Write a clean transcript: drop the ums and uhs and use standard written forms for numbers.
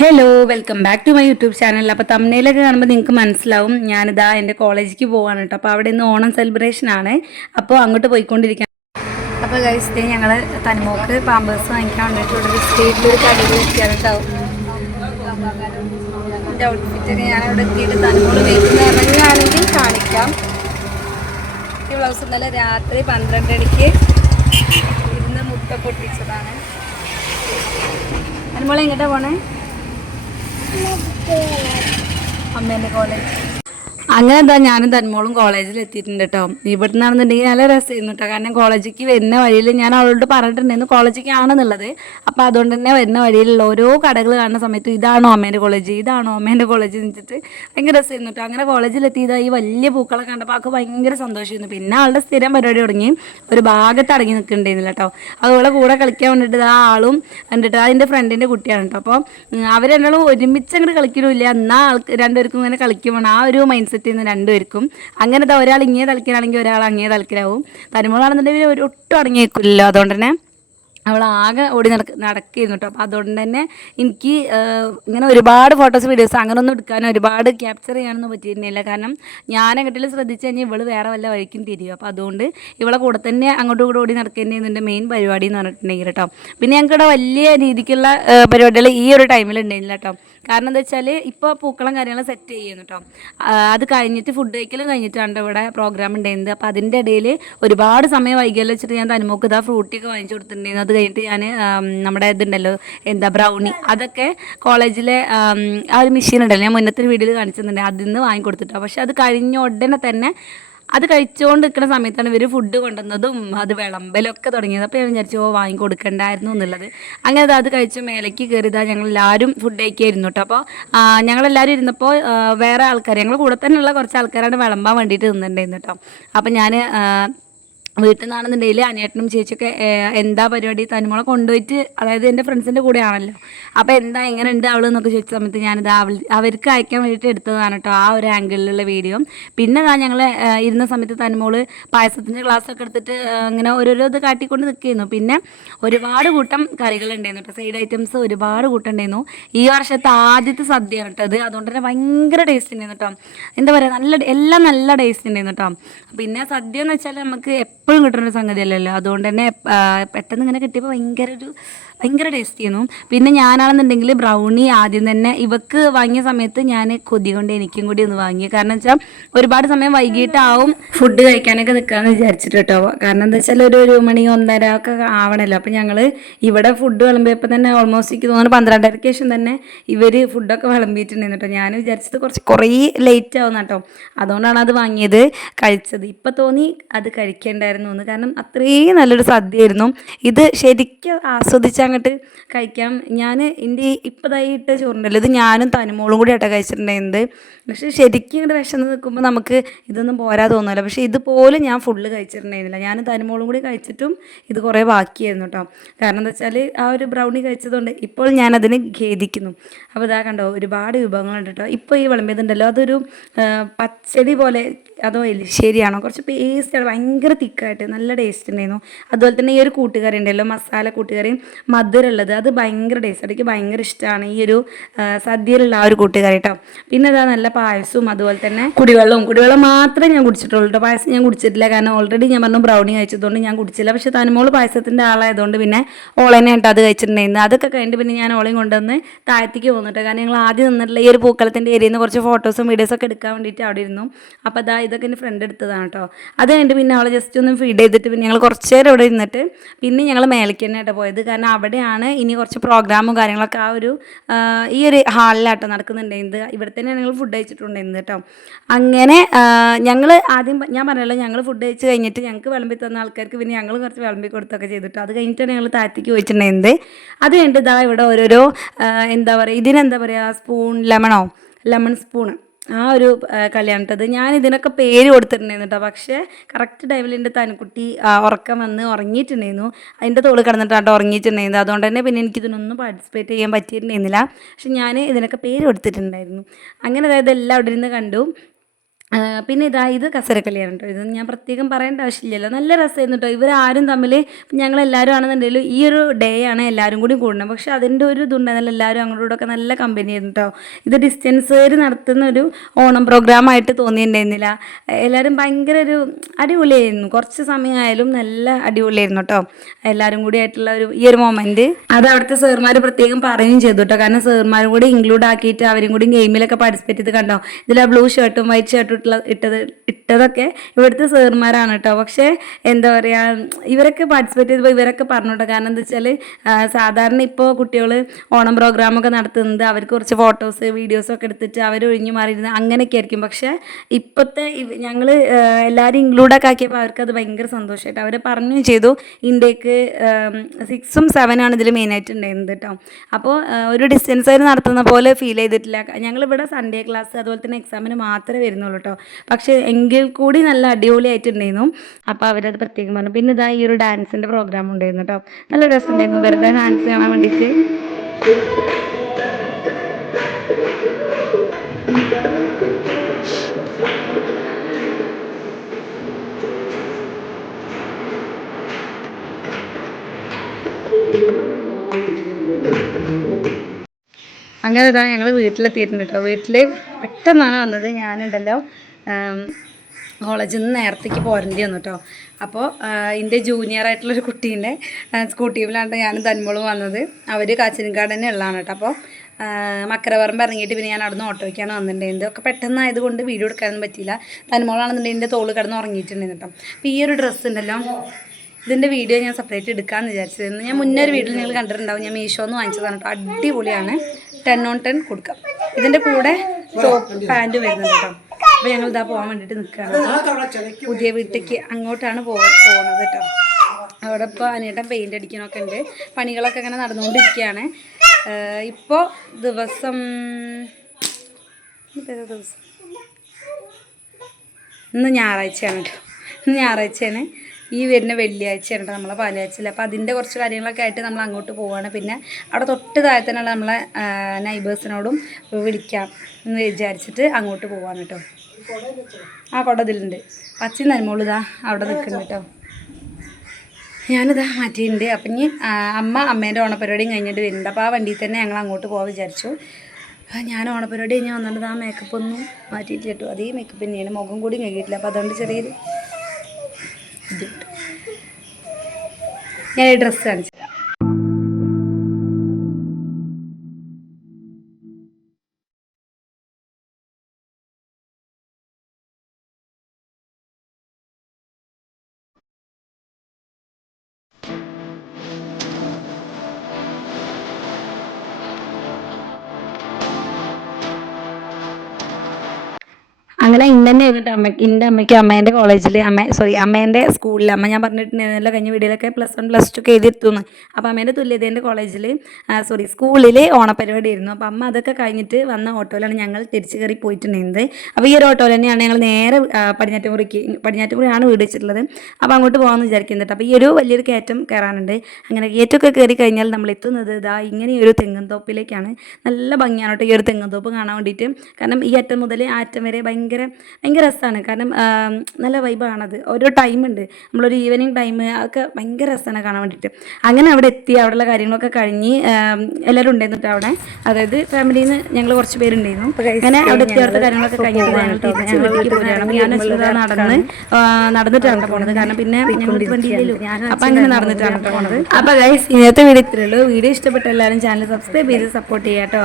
Hello welcome back to my YouTube channel. അപ്പോൾ തമ്മിലൊക്കെ കാണുമ്പോൾ നിങ്ങൾക്ക് മനസ്സിലാവും ഞാനിതാ എൻ്റെ കോളേജിലേക്ക് പോവാണ് കേട്ടോ. അപ്പോൾ അവിടെ ഇന്ന് ഓണം സെലിബ്രേഷൻ ആണ്. അപ്പോൾ അങ്ങോട്ട് പോയിക്കൊണ്ടിരിക്കുകയാണ്. അപ്പോൾ ഗൈസ് ഞങ്ങൾ തനിമോക്ക് പാമ്പേഴ്സ് വാങ്ങിക്കാൻ വേണ്ടിയിട്ടുള്ള സ്റ്റേറ്റിലൊരു കടയിൽ എത്തിയാണ് കേട്ടോ. എൻ്റെ ഔട്ട്ഫിറ്റൊക്കെ ഞാനവിടെ എത്തിയിട്ട് തനിമോള് വീട്ടിൽ നിന്ന് ഇറങ്ങുകയാണെങ്കിൽ കാണിക്കാം. ഈ ബ്ലൗസ് ഇന്നലെ രാത്രി 12 മണിക്ക് ഇരുന്ന് മുട്ട പൊട്ടിച്ചതാണ്. തനിമോളെ എങ്ങോട്ടാണ് പോണേ? അമ്മേൻ്റെ കോളേജ്. അങ്ങനെ എന്താ ഞാനും തന്മോളും കോളേജിൽ എത്തിയിട്ടുണ്ട് കേട്ടോ. ഇവിടെ നിന്നാണെന്നുണ്ടെങ്കിൽ നല്ല രസമായിരുന്നു കേട്ടോ. കാരണം കോളേജിലേക്ക് വരുന്ന വഴിയിൽ ഞാൻ അവളോട് പറഞ്ഞിട്ടുണ്ടായിരുന്നു കോളേജിലേക്ക് ആണെന്നുള്ളത്. അപ്പോൾ അതുകൊണ്ട് തന്നെ വരുന്ന വഴിയിലുള്ള ഓരോ കടകൾ കാണുന്ന സമയത്ത് ഇതാണോ അമ്മേൻ്റെ കോളേജ്, ഇതാണോ അമ്മേൻ്റെ കോളേജ് എന്ന് വെച്ചിട്ട് ഭയങ്കര രസമായിരുന്നു കേട്ടോ. അങ്ങനെ കോളേജിലെത്തിയത് ഈ വലിയ പൂക്കളെ കണ്ടപ്പോൾ ആൾക്ക് ഭയങ്കര സന്തോഷമായിരുന്നു. പിന്നെ ആളുടെ സ്ഥിരം പരിപാടി തുടങ്ങി ഒരു ഭാഗത്ത് അടങ്ങി നിൽക്കുന്നുണ്ടായിരുന്നില്ല കേട്ടോ. അതുപോലെ കൂടെ കളിക്കാൻ വേണ്ടിയിട്ട് ആ ആളും കണ്ടിട്ട് അതിൻ്റെ ഫ്രണ്ടിൻ്റെ കുട്ടിയാണ് കേട്ടോ. അപ്പോൾ അവർ രണ്ടാളും ഒരുമിച്ച് അങ്ങോട്ട് കളിക്കണമില്ല, എന്നാൽ ആൾക്ക് രണ്ടുപേർക്കും ഇങ്ങനെ കളിക്കും വേണം. ആ ഒരു മൈൻഡ് സെറ്റ് ചെയ്യുന്ന രണ്ടുപേർക്കും. അങ്ങനെ ഒരാൾ ഇങ്ങനെ തളിക്കലാണെങ്കിൽ ഒരാൾ അങ്ങേ തളിക്കലാവും. തനിമോളാണെന്നുണ്ടെങ്കിൽ ഒട്ടും അടങ്ങിയേക്കില്ലല്ലോ. അതുകൊണ്ട് തന്നെ അവൾ ആകെ ഓടി നടക്കുകയായിരുന്നു കേട്ടോ. അപ്പോൾ അതുകൊണ്ട് തന്നെ എനിക്ക് ഇങ്ങനെ ഒരുപാട് ഫോട്ടോസ് വീഡിയോസ് അങ്ങനെയൊന്നും എടുക്കാനോ ഒരുപാട് ക്യാപ്ചർ ചെയ്യാനൊന്നും പറ്റിയിരുന്നില്ല. കാരണം ഞാൻ എങ്ങോട്ടെങ്കിലും ശ്രദ്ധിച്ചു കഴിഞ്ഞാൽ ഇവൾ വേറെ വല്ല വഴിക്കും തിരിയും. അപ്പോൾ അതുകൊണ്ട് ഇവളെ കൂടെ തന്നെ അങ്ങോട്ടും ഇങ്ങോട്ടും ഓടി നടക്കുന്നതിന് എൻ്റെ മെയിൻ പരിപാടി എന്ന് പറഞ്ഞിട്ടുണ്ടെങ്കിൽ കേട്ടോ. പിന്നെ ഞങ്ങൾക്കിവിടെ വലിയ രീതിക്കുള്ള പരിപാടികൾ ഈ ഒരു ടൈമിൽ ഉണ്ടായിരുന്നില്ല കേട്ടോ. കാരണം എന്താ വെച്ചാൽ ഇപ്പോൾ പൂക്കളം കാര്യങ്ങൾ സെറ്റ് ചെയ്യുന്നു കേട്ടോ. അത് കഴിഞ്ഞിട്ട് ഫുഡ് കഴിക്കലും കഴിഞ്ഞിട്ടാണ് ഇവിടെ പ്രോഗ്രാം ഉണ്ടായിരുന്നത്. അപ്പോൾ അതിൻ്റെ ഇടയിൽ ഒരുപാട് സമയം വൈകിയല്ലോ വെച്ചിട്ട് ഞാൻ തനിമോക്ക് ഇതാ ഫ്രൂട്ടിയൊക്കെ വാങ്ങിച്ചു കൊടുത്തിട്ടുണ്ടായിരുന്നു. അത് കഴിഞ്ഞിട്ട് ഞാൻ നമ്മുടെ ഇതുണ്ടല്ലോ എന്താ ബ്രൗണി, അതൊക്കെ കോളേജിലെ ആ ഒരു മെഷീൻ ഉണ്ടല്ലോ ഞാൻ മുന്നത്തെ വീഡിയോയിൽ കാണിച്ചിട്ടുണ്ടെങ്കിൽ അതിൽ നിന്ന് വാങ്ങിക്കൊടുത്തിട്ടോ. പക്ഷെ അത് കഴിഞ്ഞ ഉടനെ തന്നെ അത് കഴിച്ചുകൊണ്ട് നിൽക്കുന്ന സമയത്താണ് ഇവർ ഫുഡ് കൊണ്ടുവന്നതും അത് വിളമ്പലൊക്കെ തുടങ്ങിയത്. അപ്പോൾ ഞാൻ വിചാരിച്ചു വാങ്ങി കൊടുക്കണ്ടായിരുന്നു എന്നുള്ളത്. അങ്ങനെ അത് കഴിച്ച് മേലേക്ക് കയറിയതാണ്. ഞങ്ങളെല്ലാവരും ഫുഡ് കഴിക്കായിരുന്നു കേട്ടോ. അപ്പോൾ ഞങ്ങളെല്ലാവരും ഇരുന്നപ്പോൾ വേറെ ആൾക്കാർ ഞങ്ങൾ കൂടെ തന്നെയുള്ള കുറച്ച് ആൾക്കാരാണ് വിളമ്പാൻ വേണ്ടിയിട്ട് നിന്നിട്ടുണ്ടായിരുന്നു കേട്ടോ. അപ്പോൾ ഞാൻ വീട്ടിൽ നിന്നാണെന്നുണ്ടെങ്കിൽ അനിയേട്ടനും ചേച്ചിയൊക്കെ എന്താ പരിപാടി തനിമോളെ കൊണ്ടുപോയിട്ട്, അതായത് എൻ്റെ ഫ്രണ്ട്സിൻ്റെ കൂടെ ആണല്ലോ, അപ്പോൾ എന്താ എങ്ങനെ ഉണ്ട് അവൾ എന്നൊക്കെ ചോദിച്ച സമയത്ത് ഞാനിത് അവർക്ക് അയക്കാൻ വേണ്ടിയിട്ട് എടുത്തതാണ് കേട്ടോ ആ ഒരു ആംഗിളിലുള്ള വീഡിയോ. പിന്നെ ഞങ്ങൾ ഇരുന്ന സമയത്ത് തനിമോള് പായസത്തിൻ്റെ ഗ്ലാസ്സൊക്കെ എടുത്തിട്ട് അങ്ങനെ ഓരോരോ ഇത് കാട്ടിക്കൊണ്ട് നിൽക്കുകയായിരുന്നു. പിന്നെ ഒരുപാട് കൂട്ടം കറികളുണ്ടായിരുന്നു കേട്ടോ, സൈഡ് ഐറ്റംസ് ഒരുപാട് കൂട്ടം ഉണ്ടായിരുന്നു. ഈ വർഷത്തെ ആദ്യത്തെ സദ്യ കേട്ടത്, അതുകൊണ്ട് തന്നെ ഭയങ്കര ടേസ്റ്റ് ഉണ്ടായിരുന്നു കേട്ടോ. എന്താ പറയുക, എല്ലാം നല്ല ടേസ്റ്റ് ഉണ്ടായിരുന്നു കേട്ടോ. പിന്നെ സദ്യ എന്ന് വെച്ചാൽ നമുക്ക് എപ്പോഴും കിട്ടുന്നൊരു സംഗതിയല്ലല്ലോ. അതുകൊണ്ട് തന്നെ പെട്ടെന്ന് ഇങ്ങനെ കിട്ടിയപ്പോൾ ഭയങ്കര ടേസ്റ്റ് ചെയ്യുന്നു. പിന്നെ ഞാനാണെന്നുണ്ടെങ്കിൽ ബ്രൗണി ആദ്യം തന്നെ ഇവക്ക് വാങ്ങിയ സമയത്ത് ഞാൻ കൊതി കൊണ്ട് എനിക്കും കൂടി ഒന്ന് വാങ്ങി. കാരണം വെച്ചാൽ ഒരുപാട് സമയം വൈകിട്ടാവും ഫുഡ് കഴിക്കാനൊക്കെ നിൽക്കാമെന്ന് വിചാരിച്ചിട്ട് കേട്ടോ. കാരണം എന്താ വെച്ചാൽ ഒരു മണി 1:30 ഒക്കെ ആവണമല്ലോ. അപ്പോൾ ഞങ്ങൾ ഇവിടെ ഫുഡ് വിളമ്പിയപ്പോൾ തന്നെ ഓൾമോസ്റ്റ് എനിക്ക് തോന്നുന്നു 12:30 ശേഷം തന്നെ ഇവർ ഫുഡൊക്കെ വിളമ്പിയിട്ടുണ്ടായിരുന്നു കേട്ടോ. ഞാൻ വിചാരിച്ചത് കുറേ ലേറ്റ് ആവുന്ന കേട്ടോ. അതുകൊണ്ടാണ് അത് വാങ്ങിയത്, കഴിച്ചത്. ഇപ്പം തോന്നി അത് കഴിക്കേണ്ടായിരുന്നു എന്ന്. കാരണം അത്രയും നല്ലൊരു സദ്യയായിരുന്നു. ഇത് ശരിക്കും ആസ്വദിച്ച് അങ്ങോട്ട് കഴിക്കാം. ഞാൻ എൻ്റെ ഇപ്പോഴായിട്ട് ചോറുണ്ടല്ലോ, ഇത് ഞാനും തനിമോളും കൂടി ആട്ടോ കഴിച്ചിട്ടുണ്ടായിരുന്നത്. പക്ഷേ ശരിക്കും ഇങ്ങോട്ട് വിശന്ന് നിൽക്കുമ്പോൾ നമുക്ക് ഇതൊന്നും പോരാ തോന്നുമല്ലോ. പക്ഷേ ഇതുപോലും ഞാൻ ഫുള്ള് കഴിച്ചിട്ടുണ്ടായിരുന്നില്ല. ഞാൻ തനിമോളും കൂടി കഴിച്ചിട്ടും ഇത് കുറേ ബാക്കിയായിരുന്നു കേട്ടോ. കാരണം എന്താ വെച്ചാൽ ആ ഒരു ബ്രൗണി കഴിച്ചതുകൊണ്ട് ഇപ്പോൾ ഞാനതിന് ഖേദിക്കുന്നു. അപ്പോൾ ഇതാ കണ്ടോ, ഒരുപാട് വിഭവങ്ങളുണ്ട് കേട്ടോ. ഇപ്പോൾ ഈ വിളമ്പിയതുണ്ടല്ലോ അതൊരു പച്ചടി പോലെ, അതോ എലിശ്ശേരിയാണോ, കുറച്ച് പേസ്റ്റാണ്, ഭയങ്കര തിക്കായിട്ട് നല്ല ടേസ്റ്റ് ഉണ്ടായിരുന്നു. അതുപോലെ തന്നെ ഈ ഒരു കൂട്ടുകറി ഉണ്ടല്ലോ, മസാല കൂട്ടുകറി മധുരമുള്ളത്, അത് ഭയങ്കര ടേസ്റ്റ്. എനിക്ക് ഭയങ്കര ഇഷ്ടമാണ് ഈ ഒരു സദ്യയിലുള്ള ആ ഒരു കൂട്ടുകറി കേട്ടോ. പിന്നെ അതാ നല്ല പായസവും അതുപോലെ തന്നെ കുടിവെള്ളം മാത്രമേ ഞാൻ കുടിച്ചിട്ടുള്ളൂ കേട്ടോ. പായസം ഞാൻ കുടിച്ചിട്ടില്ല, കാരണം ഓൾറെഡി ഞാൻ പറഞ്ഞു ബ്രൗണി കഴിച്ചതുകൊണ്ട് ഞാൻ കുടിച്ചില്ല. പക്ഷേ തനിമോള് പായസത്തിൻ്റെ ആളായതുകൊണ്ട് പിന്നെ ഓളനെ ആയിട്ട് അത് കഴിച്ചിട്ടുണ്ടായിരുന്നു. അതൊക്കെ കഴിഞ്ഞിട്ട് പിന്നെ ഞാൻ ഓളയും കൊണ്ടുവന്ന് താഴത്തേക്ക് പോകുന്നുണ്ട്. കാരണം ഞങ്ങൾ ആദ്യം നിന്നിട്ടുള്ള ഈ ഒരു പൂക്കളത്തിൻ്റെ ഏരിയയിൽ നിന്ന് കുറച്ച് ഫോട്ടോസും വീഡിയോസൊക്കെ എടുക്കാൻ വേണ്ടിയിട്ട് അവിടെ ഇരുന്നു. അപ്പോൾ അതാ ഇതൊക്കെ എൻ്റെ ഫ്രണ്ട് എടുത്തതാണ് കേട്ടോ. അത് കഴിഞ്ഞിട്ട് പിന്നെ അവളെ ജസ്റ്റ് ഒന്ന് ഫീഡ് ചെയ്തിട്ട് പിന്നെ ഞങ്ങൾ കുറച്ച് നേരം ഇവിടെ ഇരുന്നിട്ട് പിന്നെ ഞങ്ങൾ മേലേക്ക് തന്നെ ആയിട്ട് പോയത്. കാരണം അവിടെയാണ് ഇനി കുറച്ച് പ്രോഗ്രാമും കാര്യങ്ങളൊക്കെ ആ ഒരു ഈ ഒരു ഹാളിലാട്ടോ നടക്കുന്നുണ്ടായിരുന്നത്. ഇവിടെ തന്നെ ഞങ്ങൾ ഫുഡ് കഴിച്ചിട്ടുണ്ടായിരുന്നത് കേട്ടോ. അങ്ങനെ ഞങ്ങൾ ആദ്യം ഞാൻ പറഞ്ഞല്ലോ, ഞങ്ങൾ ഫുഡ് കഴിച്ച് കഴിഞ്ഞിട്ട് ഞങ്ങൾക്ക് വിളമ്പി തന്ന ആൾക്കാർക്ക് പിന്നെ ഞങ്ങൾ കുറച്ച് വിളമ്പി കൊടുത്തൊക്കെ ചെയ്തിട്ടോ. അത് കഴിഞ്ഞിട്ടാണ് ഞങ്ങൾ താഴത്തേക്ക് പോയിട്ടുണ്ടായിരുന്നത്. അത് കഴിഞ്ഞിട്ട് ഇതാ ഇവിടെ ഓരോരോ എന്താ പറയുക, ഇതിനെന്താ പറയുക, ലെമൺ സ്പൂണ്, ആ ഒരു കളിയാണിട്ടത്. ഞാൻ ഇതിനൊക്കെ പേര് കൊടുത്തിട്ടുണ്ടായിരുന്നു കേട്ടോ. പക്ഷേ കറക്റ്റ് ടൈമിൽ എൻ്റെ തനിക്കുട്ടി ഉറക്കം വന്ന് ഉറങ്ങിയിട്ടുണ്ടായിരുന്നു. അതിൻ്റെ തോള് കിടന്നിട്ടാട്ടോ ഉറങ്ങിയിട്ടുണ്ടായിരുന്നു. അതുകൊണ്ട് തന്നെ പിന്നെ എനിക്കിതിനൊന്നും പാർട്ടിസിപ്പേറ്റ് ചെയ്യാൻ പറ്റിയിട്ടുണ്ടായിരുന്നില്ല. പക്ഷെ ഞാൻ ഇതിനൊക്കെ പേര് കൊടുത്തിട്ടുണ്ടായിരുന്നു. അങ്ങനെ അതായത് എല്ലാം അവിടെ നിന്ന് കണ്ടു. പിന്നെ ഇത് കസരക്കളിയാണ് കേട്ടോ. ഇത് ഞാൻ പ്രത്യേകം പറയേണ്ട ആവശ്യമില്ലല്ലോ. നല്ല രസമായിരുന്നു കേട്ടോ. ഇവരാരും തമ്മിൽ ഞങ്ങളെല്ലാവരും ആണെന്നുണ്ടെങ്കിലും ഈ ഒരു ഡേ ആണ് എല്ലാവരും കൂടി കൂടണം. പക്ഷേ അതിൻ്റെ ഒരു ഇതുണ്ടായിരുന്നില്ല. എല്ലാവരും അങ്ങോട്ടും ഇങ്ങോട്ടൊക്കെ നല്ല കമ്പനി ആയിരുന്നു കേട്ടോ. ഇത് ഡിസ്റ്റൻസുകാർ നടത്തുന്ന ഒരു ഓണം പ്രോഗ്രാമായിട്ട് തോന്നിയിട്ടുണ്ടായിരുന്നില്ല. എല്ലാവരും ഭയങ്കര ഒരു അടിപൊളിയായിരുന്നു. കുറച്ച് സമയമായാലും നല്ല അടിപൊളിയായിരുന്നു കേട്ടോ. എല്ലാവരും കൂടി ആയിട്ടുള്ള ഈ ഒരു മൊമെൻറ്റ് അത് അവിടുത്തെ സാറുമാർ പ്രത്യേകം പറയുകയും ചെയ്തു കേട്ടോ. കാരണം സാറുമാരും കൂടി ഇൻക്ലൂഡ് ആക്കിയിട്ട് അവരും കൂടി ഗെയിമിലൊക്കെ പാർട്ടിസിപ്പേറ്റ് ചെയ്ത് കണ്ടോ. ഇതിൽ ബ്ലൂ ഷർട്ടും വൈറ്റ് ഷർട്ടും ഇട്ടതൊക്കെ ഇവിടുത്തെ സാറുമാരാണ് കേട്ടോ. പക്ഷേ എന്താ പറയുക, ഇവരൊക്കെ പാർട്ടിസിപ്പേറ്റ് ചെയ്തപ്പോൾ ഇവരൊക്കെ പറഞ്ഞു കേട്ടോ. കാരണം എന്താ വെച്ചാൽ സാധാരണ ഇപ്പോൾ കുട്ടികൾ ഓണം പ്രോഗ്രാമൊക്കെ നടത്തുന്നത് അവർക്ക് കുറച്ച് ഫോട്ടോസ് വീഡിയോസൊക്കെ എടുത്തിട്ട് അവർ ഒഴിഞ്ഞു മാറിയിരുന്നത് അങ്ങനെയൊക്കെ ആയിരിക്കും. പക്ഷേ ഇപ്പോഴത്തെ ഞങ്ങൾ എല്ലാവരും ഇൻക്ലൂഡൊക്കെ ആക്കിയപ്പോൾ അവർക്കത് ഭയങ്കര സന്തോഷമായിട്ട് അവർ പറഞ്ഞു ചെയ്തു. ഇന്ത്യക്ക് 6ഉം 7ആണ് ഇതിൽ മെയിനായിട്ട് ഉണ്ടായിരുന്നത് കേട്ടോ. അപ്പോൾ ഒരു ഡിസ്റ്റൻസ് ആയിട്ട് നടത്തുന്ന പോലെ ഫീൽ ചെയ്തിട്ടില്ല. ഞങ്ങളിവിടെ സൺഡേ ക്ലാസ് അതുപോലെ തന്നെ എക്സാമിന് മാത്രമേ വരുന്നുള്ളൂ കേട്ടോ. പക്ഷേ എങ്കിൽ കൂടി നല്ല അടിപൊളിയായിട്ടുണ്ടായിരുന്നു. അപ്പോൾ അവരത് പ്രത്യേകം പറഞ്ഞു. പിന്നെ ഈ ഒരു ഡാൻസിൻ്റെ പ്രോഗ്രാം ഉണ്ടായിരുന്നു കേട്ടോ. നല്ല രസമുണ്ടായിരുന്നു വെറുതെ ഡാൻസ് കാണാൻ വേണ്ടിയിട്ട്. അങ്ങനെ ഞങ്ങൾ വീട്ടിലെത്തിയിട്ടുണ്ട് കേട്ടോ. വീട്ടിൽ പെട്ടെന്നാണ് വന്നത്. ഞാനുണ്ടല്ലോ കോളേജിൽ നിന്ന് നേരത്തേക്ക് പോരേണ്ടി വന്നു കേട്ടോ. അപ്പോൾ എൻ്റെ ജൂനിയറായിട്ടുള്ളൊരു കുട്ടീൻ്റെ സ്കൂട്ടിയിലാണ് ഞാനും തന്മോളും വന്നത്. അവർ കാച്ചിനിക്കാട് തന്നെ ഉള്ളതാണ് കേട്ടോ. അപ്പോൾ മക്കരപറമ്പ് ഇറങ്ങിയിട്ട് പിന്നെ ഞാൻ അവിടുന്ന് ഓട്ടോയ്ക്കാണ് വന്നിട്ടുണ്ടായിരുന്നത്. ഒക്കെ പെട്ടെന്നായതുകൊണ്ട് വീഡിയോ എടുക്കാനൊന്നും പറ്റിയില്ല. തന്മോളാണെന്നുണ്ടെങ്കിൽ എൻ്റെ തോള് കിടന്ന് ഉറങ്ങിയിട്ടുണ്ടായിരുന്നു കേട്ടോ. അപ്പോൾ ഈ ഒരു ഡ്രസ്സ് ഉണ്ടല്ലോ, ഇതിൻ്റെ വീഡിയോ ഞാൻ സെപ്പറേറ്റ് എടുക്കാമെന്ന് വിചാരിച്ചിരുന്നു. ഞാൻ മുന്നേ ഒരു വീഡിയോ നിങ്ങൾ കണ്ടിട്ടുണ്ടാവും. ഞാൻ മീഷോന്ന് വാങ്ങിച്ചതാണ് കേട്ടോ. അടിപൊളിയാണ്. 10/10 കൊടുക്കാം. ഇതിൻ്റെ കൂടെ ടോപ്പ് പാൻറ്റ് വരുന്നുണ്ട് കേട്ടോ. അപ്പോൾ ഞങ്ങൾ പോകാൻ വേണ്ടിയിട്ട് നിൽക്കുകയാണ്. പുതിയ വീട്ടിലേക്ക് അങ്ങോട്ടാണ് പോകുന്നത് കേട്ടോ. അവിടെ ഇപ്പോൾ അനിയേട്ടൻ പെയിൻ്റ് അടിക്കണമൊക്കെ ഉണ്ട്. പണികളൊക്കെ ഇങ്ങനെ നടന്നുകൊണ്ടിരിക്കുകയാണ്. ഇപ്പോൾ ദിവസം ഇന്ന് ഞായറാഴ്ചയാണ് കേട്ടോ. ഇന്ന് ഞായറാഴ്ചയാണ്. ഈ വരുന്ന വെള്ളിയാഴ്ചയാണ് കേട്ടോ നമ്മളെ പാലുകാച്ചൽ. അപ്പോൾ അതിൻ്റെ കുറച്ച് കാര്യങ്ങളൊക്കെ ആയിട്ട് നമ്മൾ അങ്ങോട്ട് പോവുകയാണ്. പിന്നെ അവിടെ തൊട്ട് താഴെ തന്നെയുള്ള നമ്മളെ നൈബേഴ്സിനോടും വിളിക്കാം എന്ന് വിചാരിച്ചിട്ട് അങ്ങോട്ട് പോവാണ് കേട്ടോ. ആ കുട ഇതിലുണ്ട്. പച്ചയും നന്മോളിതാ അവിടെ നിൽക്കുന്നുണ്ട് കേട്ടോ. ഞാനിതാ മാറ്റിയിട്ടുണ്ട്. അപ്പം ഇനി അമ്മേൻ്റെ ഓണപ്പരിപാടിയും കഴിഞ്ഞിട്ട് വരുന്നുണ്ട്. അപ്പോൾ ആ വണ്ടിയിൽ തന്നെ ഞങ്ങൾ അങ്ങോട്ട് പോകാൻ വിചാരിച്ചു. ഞാൻ ഓണപ്പരിപാടി കഴിഞ്ഞ് വന്നിട്ട് ആ മേക്കപ്പ് ഒന്നും മാറ്റിയിട്ട് കേട്ടോ. അതേ മേക്കപ്പ് തന്നെയാണ്. മുഖം കൂടി കഴുകിയിട്ടില്ല. അപ്പോൾ അതുകൊണ്ട് ചെറിയൊരു ഇതിട്ട് ഞാൻ ഈ ഡ്രസ്സ് കാണിച്ചു തരാം. അങ്ങനെ ഇന്നെ ആയിരുന്നു എൻ്റെ അമ്മയ്ക്ക് അമ്മേൻ്റെ കോളേജിൽ അമ്മേൻ്റെ സ്കൂളിൽ ഞാൻ പറഞ്ഞിട്ടുണ്ടായിരുന്നല്ലോ കഴിഞ്ഞ വീഡിയോയിലൊക്കെ +1 +2 ഒക്കെ എഴുതിയെത്തുന്നു. അപ്പോൾ അമ്മേൻ്റെ തുല്യതേൻ്റെ കോളേജിൽ സ്കൂളിൽ ഓണപ്പരിപാടി ആയിരുന്നു. അപ്പോൾ അമ്മ അതൊക്കെ കഴിഞ്ഞിട്ട് വന്ന ഓട്ടോയിലാണ് ഞങ്ങൾ തിരിച്ച് കയറി പോയിട്ടുണ്ടായിരുന്നത്. അപ്പോൾ ഈ ഒരു ഓട്ടോയിൽ തന്നെയാണ് ഞങ്ങൾ നേരെ പടിഞ്ഞാറ്റുമുറിയാണ് വീട് വെച്ചിട്ടുള്ളത്. അപ്പോൾ അങ്ങോട്ട് പോകാമെന്ന് വിചാരിക്കുന്നുണ്ട്. അപ്പോൾ ഈ ഒരു വലിയൊരു കയറ്റം കയറാനുണ്ട്. അങ്ങനെ കയറ്റമൊക്കെ കയറി കഴിഞ്ഞാൽ നമ്മൾ എത്തുന്നത് ഇങ്ങനെ ഒരു തെങ്ങും തോപ്പിലേക്കാണ്. നല്ല ഭംഗിയാണ് കേട്ടോ ഈ ഒരു തെങ്ങും തോപ്പ് കാണാൻ വേണ്ടിയിട്ട്. കാരണം ഈ അറ്റം മുതൽ ആ അറ്റം വരെ ഭയങ്കര രസമാണ്. കാരണം നല്ല വൈബാണത്. ഓരോ ടൈമുണ്ട്, നമ്മളൊരു ഈവനിങ് ടൈം, അതൊക്കെ ഭയങ്കര രസമാണ് കാണാൻ വേണ്ടിയിട്ട്. അങ്ങനെ അവിടെ എത്തി. അവിടെയുള്ള കാര്യങ്ങളൊക്കെ കഴിഞ്ഞ് എല്ലാവരും ഉണ്ടായിരുന്നു അവിടെ. അതായത് ഫാമിലിയിൽ നിന്ന് ഞങ്ങൾ കുറച്ച് പേരുണ്ടായിരുന്നു. അങ്ങനെ അവിടെ എത്തി അവിടുത്തെ കാര്യങ്ങളൊക്കെ കഴിഞ്ഞിട്ട് തിരിച്ച് വീട്ടിലേക്ക് പോവുകയാണ്. അപ്പോൾ ഞാൻ നടന്നിട്ടാണ് പോണത്. കാരണം പിന്നെ ഞങ്ങൾക്ക് വണ്ടിയില്ലല്ലോ. അപ്പം അങ്ങനെ നടന്നിട്ടാണ് പോണത്. അപ്പോൾ ഗൈസ് ഇന്നത്തെ വീഡിയോ ഇത്രയേ ഉള്ളൂ. വീഡിയോ ഇഷ്ടപ്പെട്ട എല്ലാവരും ചാനൽ സബ്സ്ക്രൈബ് ചെയ്ത് സപ്പോർട്ട് ചെയ്യാം കേട്ടോ.